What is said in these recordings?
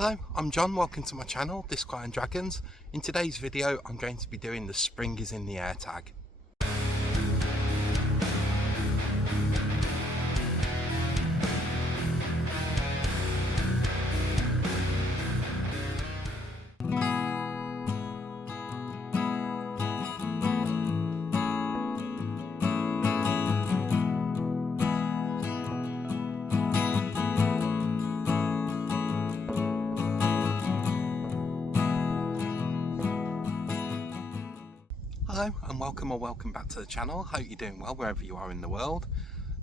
Hello, I'm John, welcome to my channel, Stuart and Dragons. In today's video I'm going to be doing the Spring is in the Air tag. Hello and welcome back to the channel. Hope you're doing well wherever you are in the world.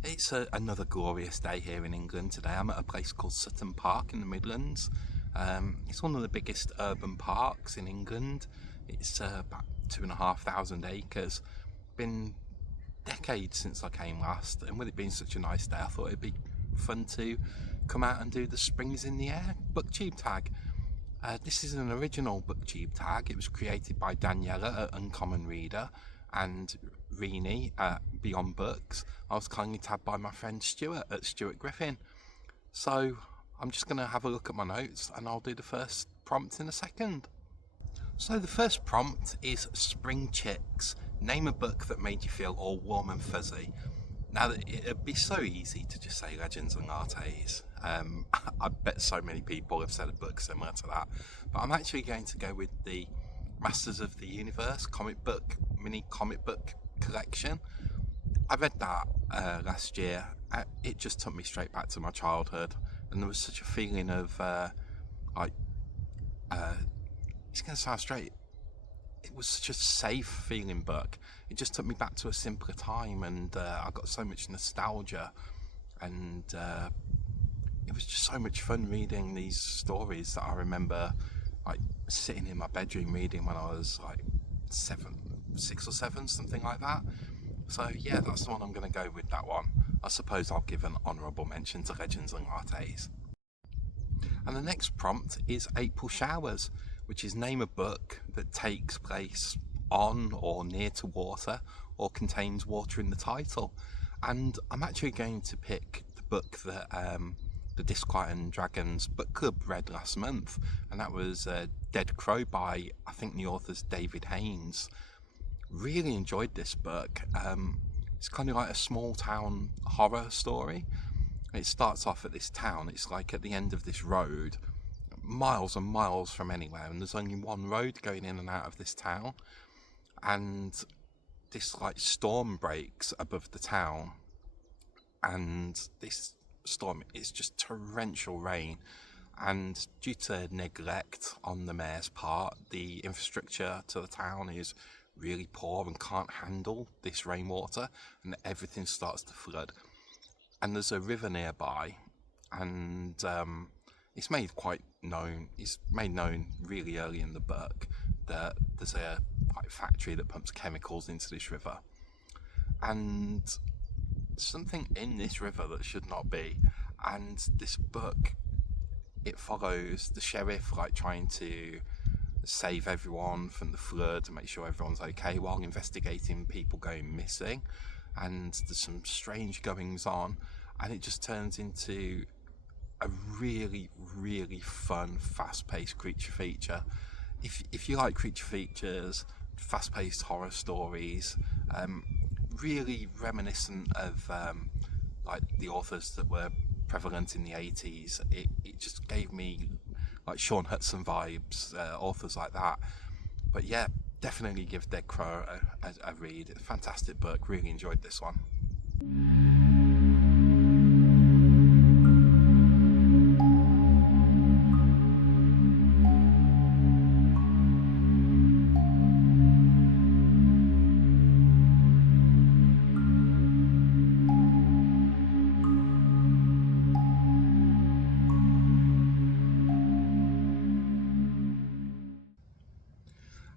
It's another glorious day here in England today. I'm at a place called Sutton Park in the Midlands. It's one of the biggest urban parks in England. It's about 2,500 acres. Been decades since I came last, and with it being such a nice day I thought it'd be fun to come out and do the Spring is in the Air Booktube tag. This is an original Booktube tag. It was created by Daniela at Uncommon Reader and Rini at Beyond Books. I was kindly tagged by my friend Stuart at Stuart Griffin. So I'm just going to have a look at my notes and I'll do the first prompt in a second. So the first prompt is Spring Chicks. Name a book that made you feel all warm and fuzzy. Now, it'd be so easy to just say Legends and Lattes. I bet so many people have said a book similar to that. But I'm actually going to go with the Masters of the Universe mini comic book collection. I read that last year. It just took me straight back to my childhood. And there was such a feeling of, it's going to sound straight. It was such a safe feeling book. It just took me back to a simpler time, and I got so much nostalgia, and it was just so much fun reading these stories that I remember like sitting in my bedroom reading when I was like 6 or 7, something like that. So yeah, that's the one I'm going to go with, that one. I suppose I'll give an honourable mention to Legends and Lattes. And the next prompt is April Showers, which is name a book that takes place on or near to water or contains water in the title. And I'm actually going to pick the book that the Stuart and Dragons book club read last month, and that was Dead Crow by, I think the author's David Haynes. Really enjoyed this book. It's kind of like a small town horror story. It starts off at this town. It's like at the end of this road, miles and miles from anywhere, and there's only one road going in and out of this town, and this like storm breaks above the town, and this storm is just torrential rain, and due to neglect on the mayor's part, the infrastructure to the town is really poor and can't handle this rainwater, and everything starts to flood. And there's a river nearby, and it's made known really early in the book that there's a factory that pumps chemicals into this river, and something in this river that should not be. And this book, it follows the sheriff trying to save everyone from the flood and make sure everyone's okay while investigating people going missing, and there's some strange goings on, and it just turns into a really fun, fast-paced creature feature. If you like creature features, fast-paced horror stories, really reminiscent of like the authors that were prevalent in the 80s, it just gave me like Sean Hudson vibes, authors like that. But yeah, definitely give Dead Crow a read. Fantastic book, really enjoyed this one.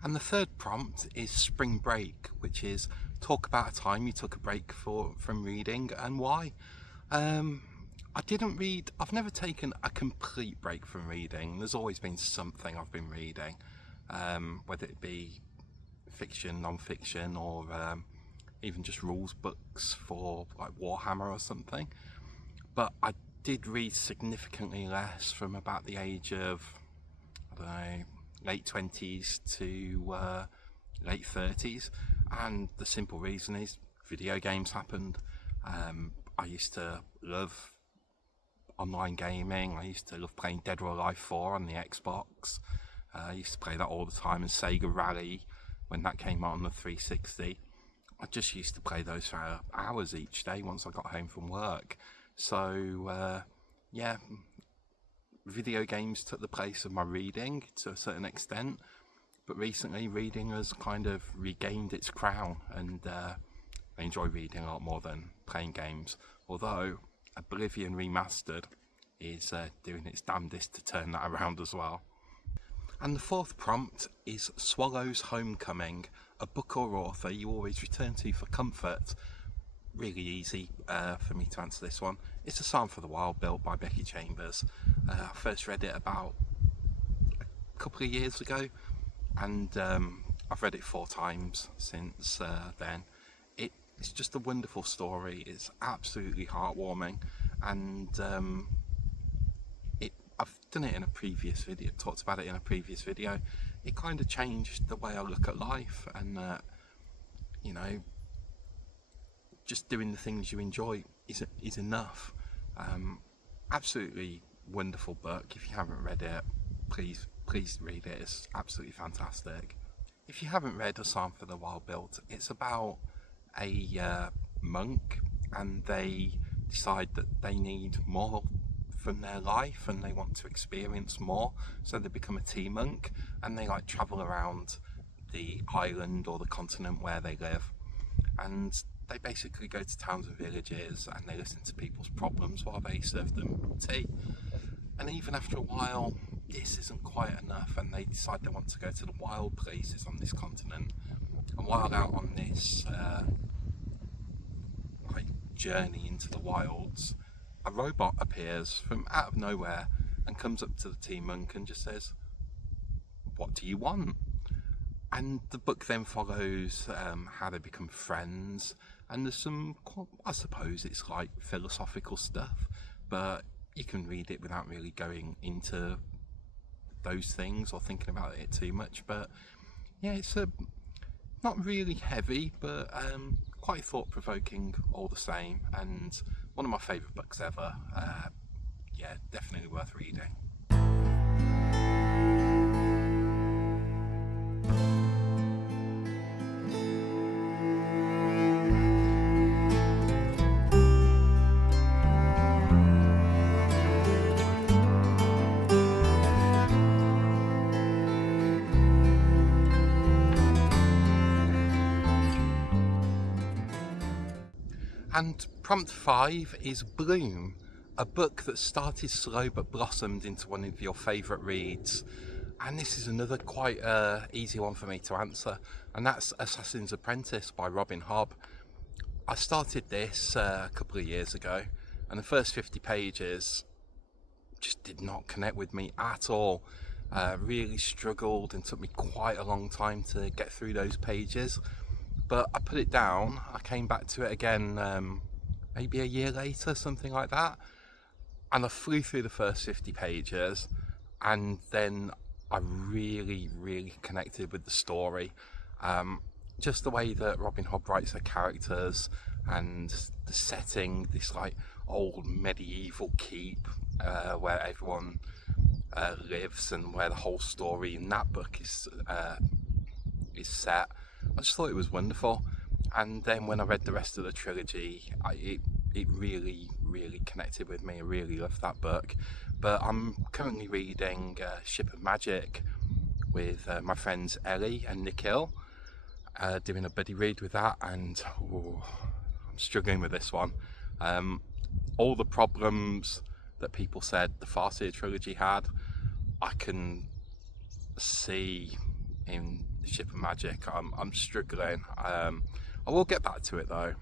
And the third prompt is Spring Break, which is talk about a time you took a break from reading and why. I've never taken a complete break from reading. There's always been something I've been reading, whether it be fiction, non-fiction, or even just rules books for like Warhammer or something. But I did read significantly less from about the age of, I don't know, late 20s to late 30s, and the simple reason is video games happened. I used to love online gaming. I used to love playing Dead or Alive 4 on the Xbox. I used to play that all the time, and Sega Rally when that came out on the 360. I just used to play those for hours each day once I got home from work. So yeah, video games took the place of my reading to a certain extent, but recently reading has kind of regained its crown, and I enjoy reading a lot more than playing games, although Oblivion Remastered is doing its damnedest to turn that around as well. And the fourth prompt is Swallow's Homecoming, a book or author you always return to for comfort. Really easy for me to answer this one. It's A Psalm for the Wild Built by Becky Chambers. I first read it about a couple of years ago, and I've read it 4 times since then. It's just a wonderful story. It's absolutely heartwarming, and I've done it in a previous video, talked about it in a previous video. It kind of changed the way I look at life, and you know, just doing the things you enjoy is enough. Absolutely wonderful book. If you haven't read it, please read it. It's absolutely fantastic. If you haven't read A Psalm for the Wild Built, it's about a monk, and they decide that they need more from their life and they want to experience more, so they become a tea monk, and they like travel around the island or the continent where they live, and they basically go to towns and villages and they listen to people's problems while they serve them tea. And even after a while, this isn't quite enough, and they decide they want to go to the wild places on this continent. And while out on this journey into the wilds, a robot appears from out of nowhere and comes up to the tea monk and just says, "What do you want?" And the book then follows how they become friends, and there's some, I suppose it's like philosophical stuff, but you can read it without really going into those things or thinking about it too much. But yeah, it's not really heavy, but quite thought-provoking all the same, and one of my favourite books ever. Yeah, definitely worth reading. And prompt 5 is Bloom, a book that started slow but blossomed into one of your favourite reads. And this is another quite easy one for me to answer, and that's Assassin's Apprentice by Robin Hobb. I started this a couple of years ago, and the first 50 pages just did not connect with me at all. Really struggled, and took me quite a long time to get through those pages. But I put it down, I came back to it again maybe a year later, something like that, and I flew through the first 50 pages, and then I really connected with the story. Just the way that Robin Hobb writes her characters, and the setting, this like old medieval keep where everyone lives, and where the whole story in that book is set. I just thought it was wonderful, and then when I read the rest of the trilogy, it really connected with me. I really loved that book. But I'm currently reading Ship of Magic with my friends Ellie and Nikhil, doing a buddy read with that, and I'm struggling with this one. All the problems that people said the Farseer trilogy had, I can see in Ship of Magic. I'm struggling. I will get back to it though,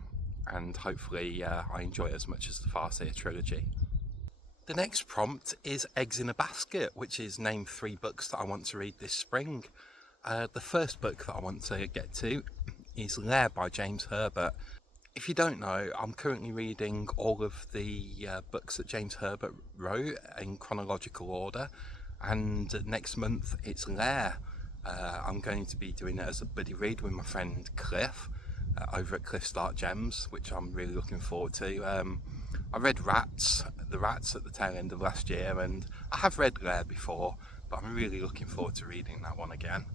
and hopefully I enjoy it as much as the Farseer trilogy. The next prompt is Eggs in a Basket, which is name 3 books that I want to read this spring. The first book that I want to get to is Lair by James Herbert. If you don't know, I'm currently reading all of the books that James Herbert wrote in chronological order, and next month it's Lair. I'm going to be doing it as a buddy read with my friend Cliff over at Cliff's Dark Gems, which I'm really looking forward to. I read The Rats at the tail end of last year, and I have read Lair before, but I'm really looking forward to reading that one again.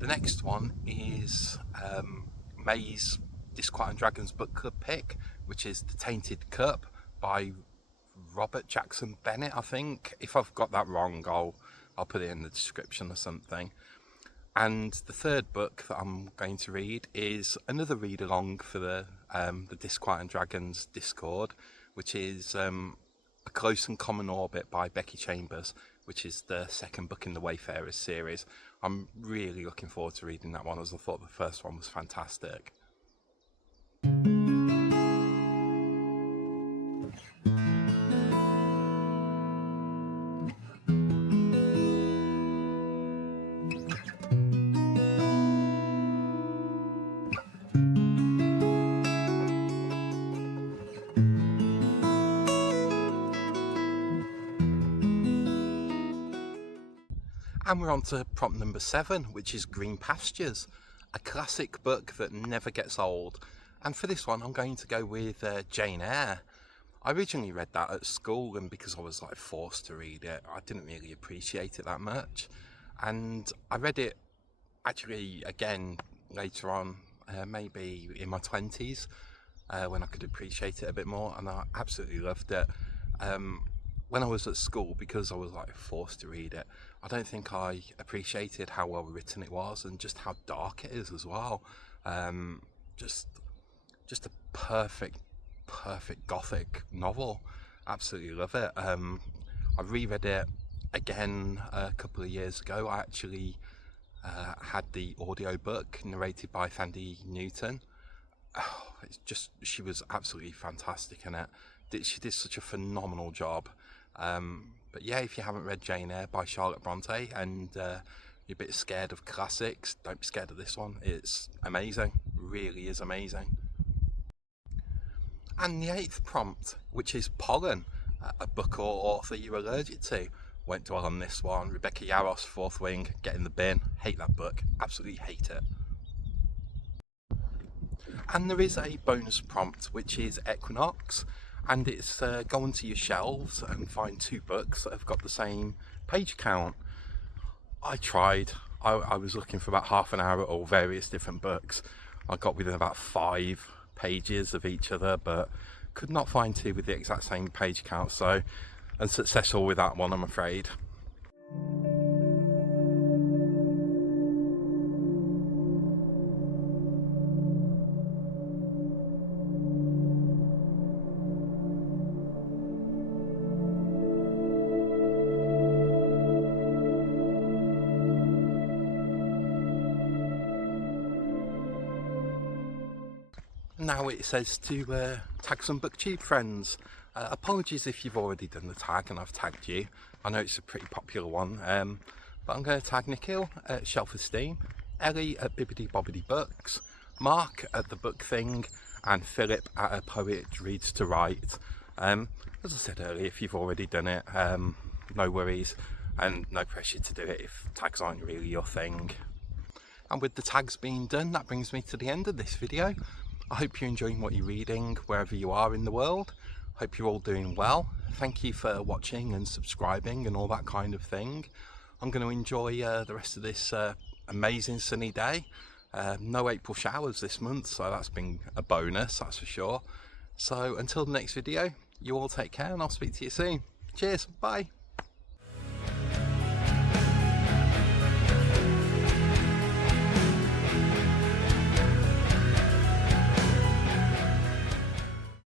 The next one is May's Disquiet and Dragons book club pick, which is The Tainted Cup by Robert Jackson Bennett, I think. If I've got that wrong, I'll put it in the description or something. And the third book that I'm going to read is another read along for the Disquiet and Dragons Discord, which is A Close and Common Orbit by Becky Chambers, which is the second book in the Wayfarers series. I'm really looking forward to reading that one, as I thought the first one was fantastic. And we're on to prompt number 7, which is Green Pastures, a classic book that never gets old. And for this one, I'm going to go with Jane Eyre. I originally read that at school, and because I was forced to read it, I didn't really appreciate it that much. And I read it actually again later on, maybe in my 20s, when I could appreciate it a bit more, and I absolutely loved it. When I was at school, because I was forced to read it, I don't think I appreciated how well written it was, and just how dark it is as well. Just a perfect gothic novel. Absolutely love it. I reread it again a couple of years ago. I actually had the audiobook narrated by Thandie Newton. She was absolutely fantastic in it. She did such a phenomenal job. But yeah, if you haven't read Jane Eyre by Charlotte Bronte and you're a bit scared of classics, don't be scared of this one. It's amazing, really is amazing. And the 8th prompt, which is Pollen, a book or author you're allergic to. Won't dwell on this one. Rebecca Yarros, Fourth Wing, get in the bin. Hate that book, absolutely hate it. And there is a bonus prompt, which is Equinox, and it's go onto your shelves and find 2 books that have got the same page count. I tried. I was looking for about half an hour at all various different books. I got within about 5 pages of each other, but could not find 2 with the exact same page count, so unsuccessful with that one, I'm afraid. Now it says to tag some Booktube friends. Apologies if you've already done the tag and I've tagged you. I know it's a pretty popular one, but I'm going to tag Nikhil at Shelf Esteem, Ellie at Bibbidi Bobbidi Books, Mark at The Book Thing, and Philip at A Poet Reads to Write. As I said earlier, if you've already done it, no worries, and no pressure to do it if tags aren't really your thing. And with the tags being done, that brings me to the end of this video. I hope you're enjoying what you're reading wherever you are in the world. Hope you're all doing well. Thank you for watching and subscribing and all that kind of thing. I'm going to enjoy the rest of this amazing sunny day. No April showers this month, so that's been a bonus, that's for sure. So until the next video, you all take care and I'll speak to you soon. Cheers, bye.